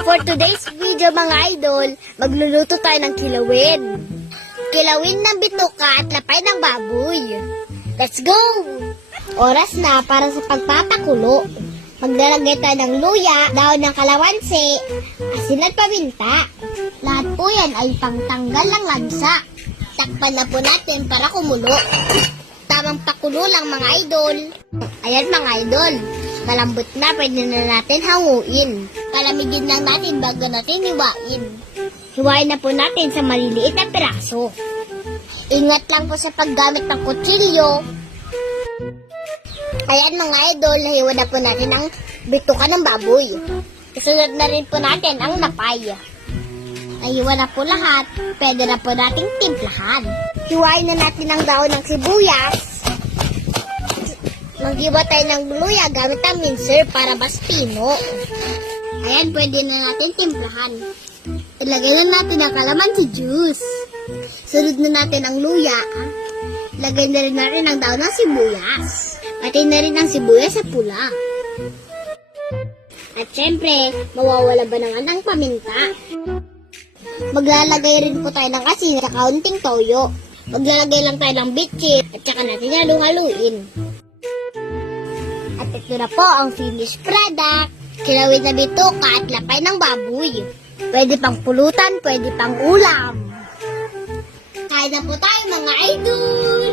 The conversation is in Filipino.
For today's video mga idol, magluluto tayo ng kilawin. Kilawin ng bituka at lapay ng baboy. Let's go! Oras na para sa pagpapakulo. Maglalagay tayo ng luya, daon ng kalamansi, asin at paminta. Lahat po yan ay pangtanggal ng lansa. Takpan na po natin para kumulo. Tamang pakulo lang mga idol. Ayan mga idol, malambot na, pwede na natin hanguin. Palamigin lang natin bago natin hiwain. Hiwain na po natin sa maliliit na piraso. Ingat lang po sa paggamit ng kutsilyo. Ayan mga idol, nahiwa na po natin ang bituka ng baboy. Isunod na rin po natin ang napay. Nahiwa na po lahat, pwede na po nating timplahan. Hiwain na natin ang daon ng sibuyas. Maghiwa tayo ng luya gamit ang mincer para mas pino. Ayan, pwede na natin timplahan. Ilagay na natin ang kalamansi juice. Sunod na natin ang luya. Lagay na rin natin ang daon ng sibuyas. Pati na rin ang sibuyas sa pula. At syempre, mawawala ba naman ang paminta? Maglalagay rin po tayo ng asin at kaunting toyo. Maglalagay lang tayo ng bitchin at saka natin halu-haluin. At ito na po ang finished product. Kilawin na bituka at lapay ng baboy. Pwede pang pulutan, pwede pang ulam. Kain na po tayo mga idol!